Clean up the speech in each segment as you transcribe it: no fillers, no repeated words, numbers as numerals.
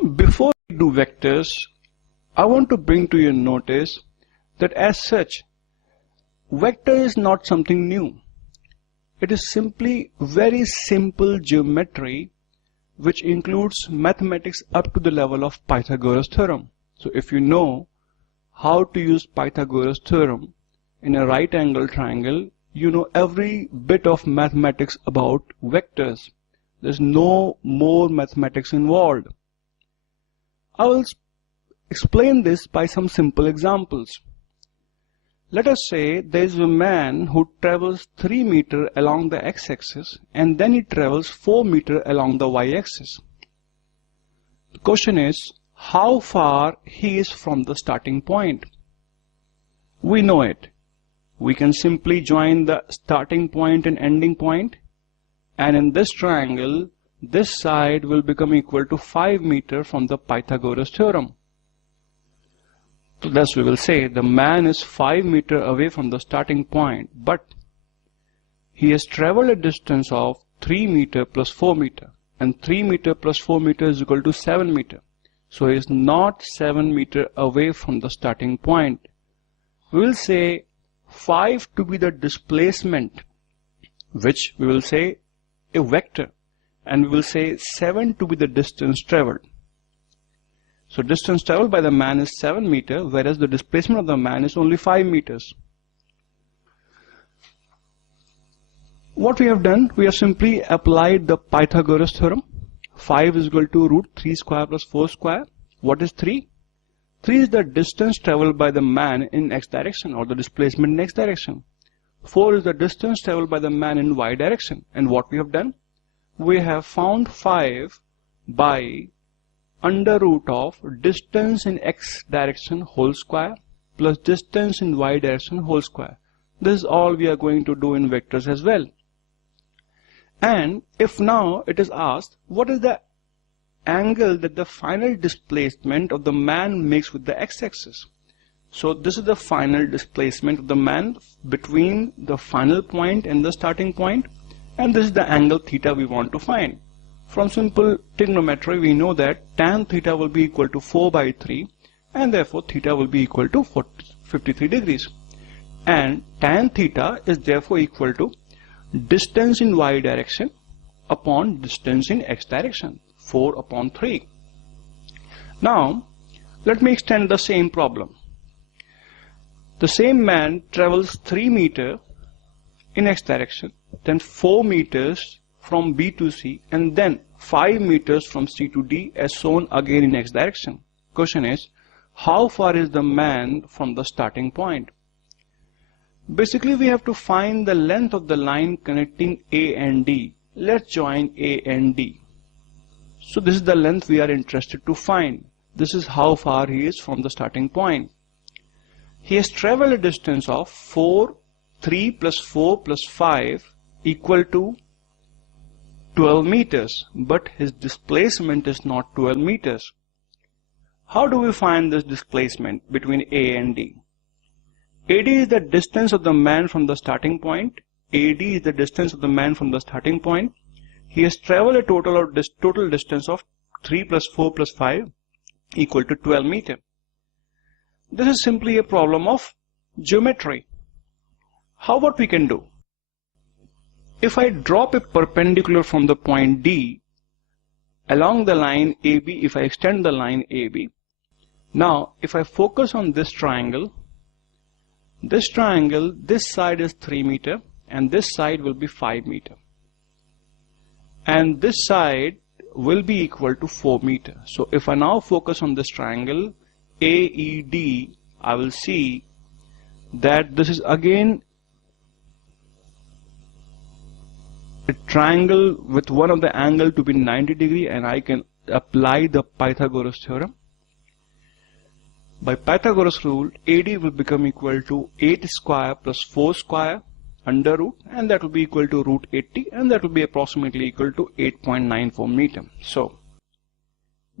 Before we do vectors, I want to bring to your notice that as such, vector is not something new. It is simply very simple geometry which includes mathematics up to the level of Pythagoras Theorem. So if you know how to use Pythagoras Theorem in a right angle triangle, you know every bit of mathematics about vectors. There's no more mathematics involved. I will explain this by some simple examples. Let us say there is a man who travels 3 meters along the x-axis and then he travels 4 meters along the y-axis. The question is how far he is from the starting point. We know it. We can simply join the starting point and ending point, and in this triangle this side will become equal to 5 meters from the Pythagoras theorem. So thus we will say the man is 5 meters away from the starting point, but he has traveled a distance of 3 meters plus 4 meters, and 3 meters plus 4 meters is equal to 7 meters. So he is not 7 meters away from the starting point. We will say 5 to be the displacement, which we will say a vector, and we will say 7 to be the distance traveled. So distance traveled by the man is 7 meters, whereas the displacement of the man is only 5 meters. What we have done, we have simply applied the Pythagoras theorem. 5 is equal to root 3 square plus 4 square. What is 3? 3 is the distance traveled by the man in x direction, or the displacement in x direction. 4 is the distance traveled by the man in y direction. And what we have done? We have found 5 by under root of distance in x direction whole square plus distance in y direction whole square. This is all we are going to do in vectors as well. And if now it is asked, what is the angle that the final displacement of the man makes with the x-axis? So this is the final displacement of the man between the final point and the starting point, and this is the angle theta we want to find. From simple trigonometry, we know that tan theta will be equal to 4 by 3, and therefore theta will be equal to 53 degrees. And tan theta is therefore equal to distance in y direction upon distance in x direction, 4 upon 3. Now, let me extend the same problem. The same man travels 3 meters in x direction, then 4 meters from B to C, and then 5 meters from C to D as shown again in x direction. Question is, how far is the man from the starting point? Basically, we have to find the length of the line connecting A and D. Let's join A and D. So this is the length we are interested to find. This is how far he is from the starting point. He has traveled a distance of 3 plus 4 plus 5 equal to 12 meters, but his displacement is not 12 meters. How do we find this displacement between A and D? AD is the distance of the man from the starting point. AD is the distance of the man from the starting point. He has traveled a total distance of 3 plus 4 plus 5 equal to 12 meters. This is simply a problem of geometry. How what we can do? If I drop a perpendicular from the point D along the line AB, if I extend the line AB, now if I focus on this triangle, this side is 3 meters and this side will be 5 meters. And this side will be equal to 4 meters. So if I now focus on this triangle AED, I will see that this is again a triangle with one of the angle to be 90 degree, and I can apply the Pythagoras theorem. By Pythagoras rule, AD will become equal to 8 square plus 4 square under root, and that will be equal to root 80, and that will be approximately equal to 8.94 meter. So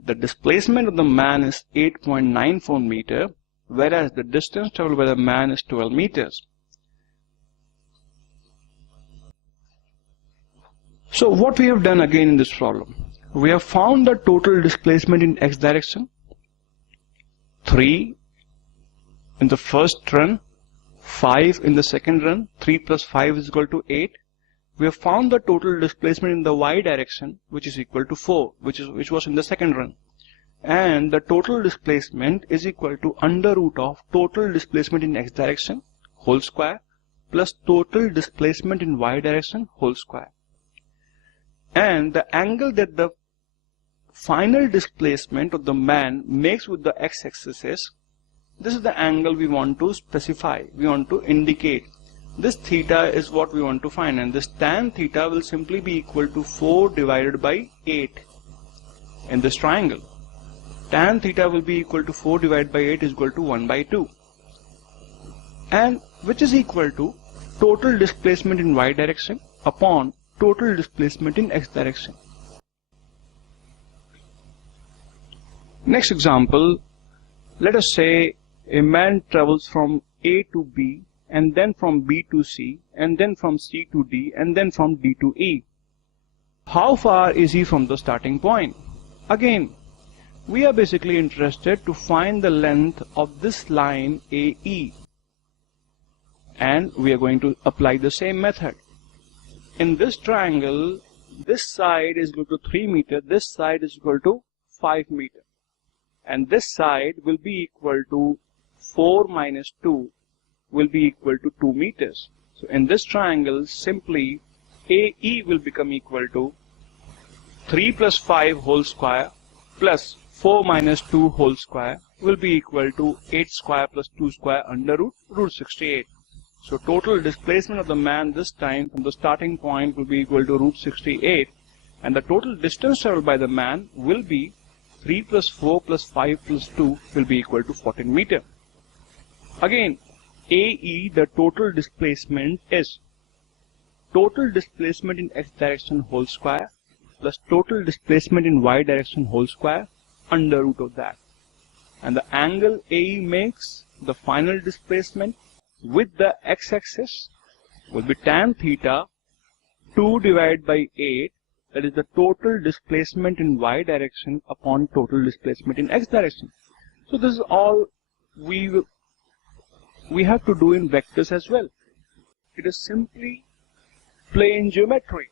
the displacement of the man is 8.94 meter, whereas the distance traveled by the man is 12 meters. So what we have done again in this problem, We have found the total displacement in x direction, 3 in the first run, 5 in the second run. 3 plus 5 is equal to 8. We have found the total displacement in the y direction, which is equal to 4, which was in the second run. And the total displacement is equal to under root of total displacement in x direction whole square plus total displacement in y direction whole square. And the angle that the final displacement of the man makes with the x-axis is, this is the angle we want to specify, we want to indicate. This theta is what we want to find, and this tan theta will simply be equal to 4 divided by 8 in this triangle. Tan theta will be equal to 4 divided by 8 is equal to 1 by 2, and which is equal to total displacement in y direction upon total displacement in x direction. Next example, let us say a man travels from A to B, and then from B to C, and then from C to D, and then from D to E. How far is he from the starting point? Again, we are basically interested to find the length of this line AE, and we are going to apply the same method. In this triangle, this side is equal to 3 meters, this side is equal to 5 meters, and this side will be equal to 4 minus 2 will be equal to 2 meters. So in this triangle, simply AE will become equal to 3 plus 5 whole square plus 4 minus 2 whole square will be equal to 8 square plus 2 square under root 68. So total displacement of the man this time from the starting point will be equal to root 68, and the total distance traveled by the man will be 3 plus 4 plus 5 plus 2 will be equal to 14 meters. Again, AE, the total displacement, is total displacement in x direction whole square plus total displacement in y direction whole square under root of that. And the angle AE makes the final displacement with the x-axis will be tan theta 2 divided by 8, that is the total displacement in y direction upon total displacement in x direction. So this is all we have to do in vectors as well. It is simply plane geometry.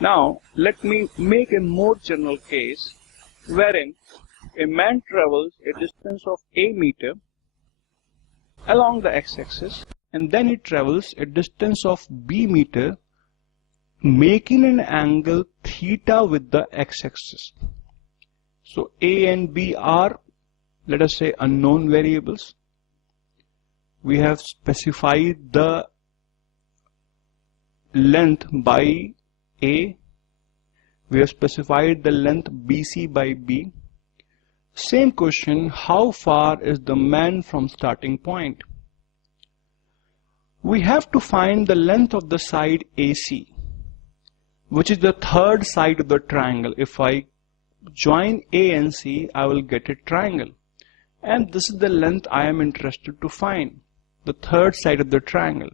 Now let me make a more general case wherein a man travels a distance of a meter along the x-axis, and then he travels a distance of b meter, making an angle theta with the x-axis. So a and b are, let us say, unknown variables. We have specified the length by a, we have specified the length BC by b. Same question, how far is the man from starting point? We have to find the length of the side AC, which is the third side of the triangle. If I join A and C, I will get a triangle. And this is the length I am interested to find, the third side of the triangle.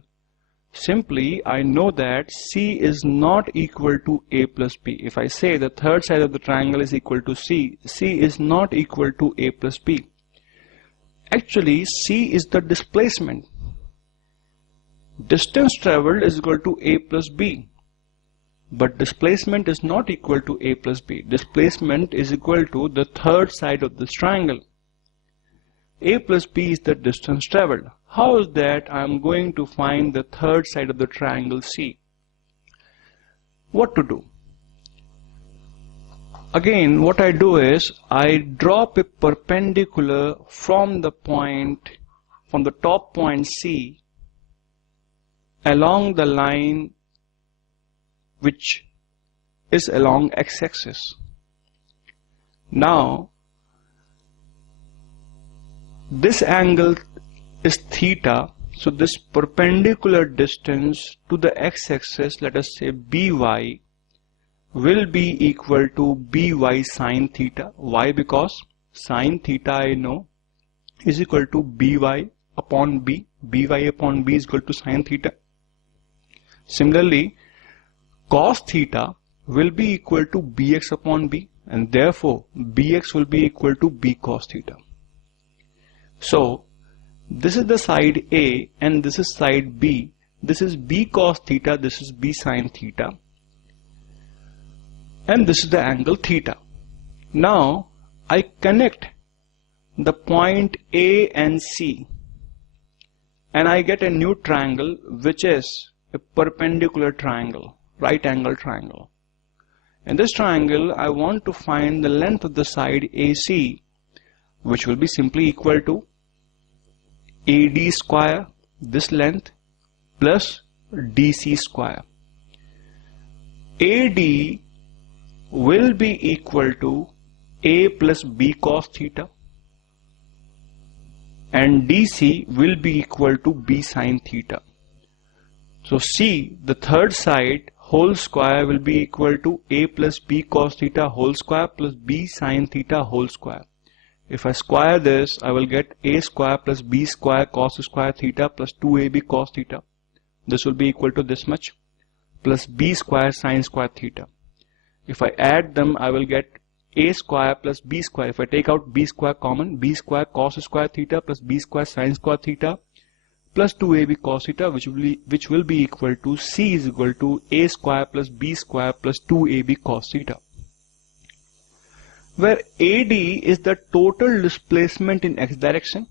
Simply, I know that C is not equal to A plus B. If I say the third side of the triangle is equal to C, C is not equal to A plus B. Actually, C is the displacement. Distance traveled is equal to A plus B. But displacement is not equal to A plus B. Displacement is equal to the third side of this triangle. A plus B is the distance traveled. How is that I am going to find the third side of the triangle C? What to do? Again, what I do is I drop a perpendicular from the top point C along the line which is along x-axis. Now, this angle is theta, so this perpendicular distance to the x-axis, let us say by, will be equal to by sine theta. Why? Because sine theta I know is equal to by upon b. By upon b is equal to sine theta. Similarly, cos theta will be equal to bx upon b, and therefore bx will be equal to b cos theta. So this is the side A and this is side B. This is b cos theta, this is b sin theta, and this is the angle theta. Now I connect the point A and C and I get a new triangle which is a perpendicular triangle, right angle triangle. In this triangle I want to find the length of the side AC, which will be simply equal to AD square, this length, plus DC square. AD will be equal to A plus B cos theta, and DC will be equal to B sin theta. So C, the third side, whole square will be equal to A plus B cos theta whole square plus B sin theta whole square. If I square this, I will get A square plus B square cos square theta plus 2AB cos theta. This will be equal to this much, plus B square sin square theta. If I add them, I will get A square plus B square. If I take out B square common, B square cos square theta plus B square sin square theta plus 2AB cos theta, which will be equal to C is equal to A square plus B square plus 2AB cos theta, where AD is the total displacement in x direction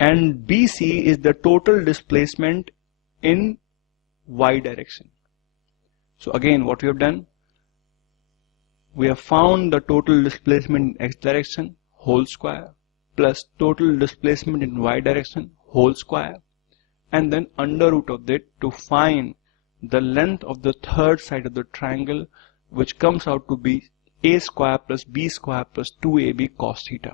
and BC is the total displacement in y direction. So again, what we have done, we have found the total displacement in x direction whole square plus total displacement in y direction whole square, and then under root of it to find the length of the third side of the triangle, which comes out to be A square plus B square plus 2AB cos theta.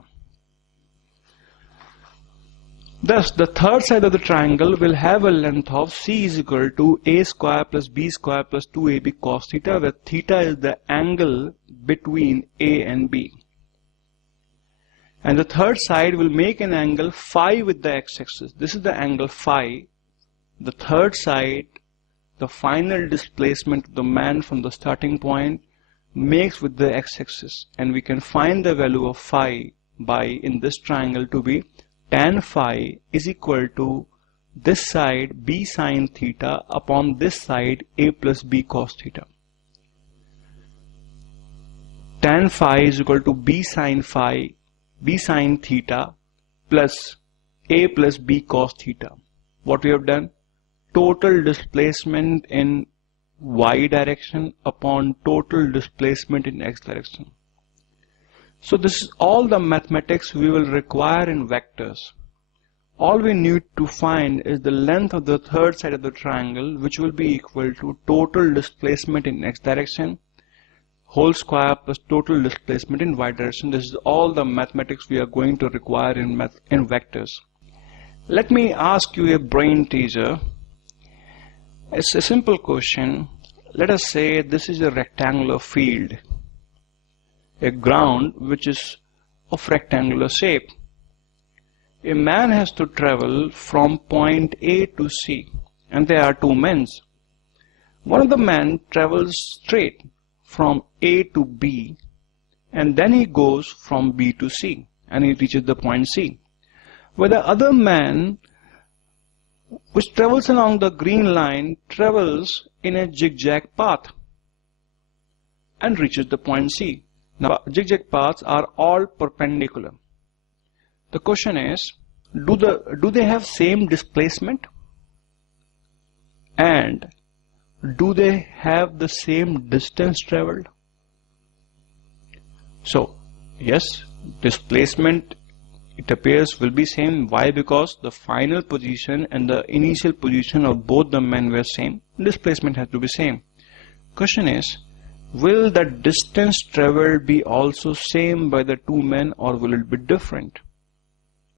Thus, the third side of the triangle will have a length of C is equal to A square plus B square plus 2AB cos theta, where theta is the angle between A and B. And the third side will make an angle phi with the x-axis. This is the angle phi. The third side, the final displacement of the man from the starting point, makes with the x-axis, and we can find the value of phi by, in this triangle, to be tan phi is equal to this side b sin theta upon this side A plus B cos theta. Tan phi is equal to b sin theta plus A plus B cos theta. What we have done? Total displacement in y direction upon total displacement in x direction. So this is all the mathematics we will require in vectors. All we need to find is the length of the third side of the triangle, which will be equal to total displacement in x direction whole square plus total displacement in y direction. This is all the mathematics we are going to require in vectors. Let me ask you a brain teaser. It's a simple question. Let us say this is a rectangular field, a ground which is of rectangular shape. A man has to travel from point A to C, and there are two men. One of the men travels straight from A to B, and then he goes from B to C, and he reaches the point C. Where the other man, which travels along the green line, travels in a zigzag path and reaches the point C. Now, zigzag paths are all perpendicular. The question is, do they have same displacement? And do they have the same distance traveled? So, yes, displacement, it appears, will be same. Why? Because the final position and the initial position of both the men were same. Displacement has to be same. Question is, will the distance traveled be also same by the two men, or will it be different?